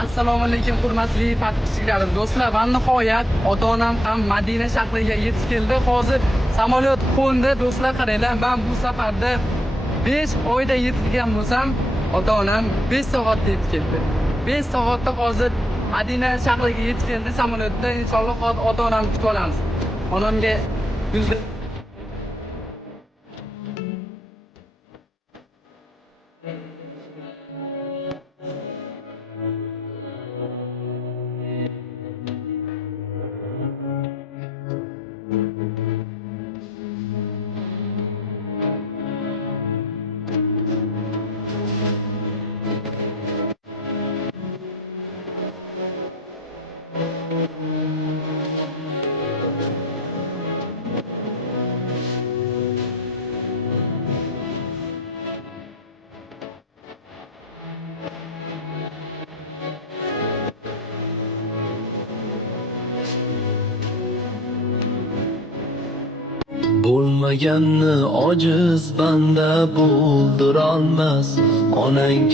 Assalomu alaykum hurmatli podpischilarim. Do'stlar, va nihoyat ota-onam ham Madina shahriga yetib keldi. Hozir samolyot qo'ndi. Do'stlar, qaranglar, men bu safarda 5 oyda yetgan bo'lsam, ota-onam 5 soatda yetib keldi. 5 soatda hozir Madina shahriga yetib keldi samolyotda. Inshaalloh ota-onamni kutib olamiz. Onamga yuzda Bo'lmaganni ojiz banda bo'ldirolmas. Onang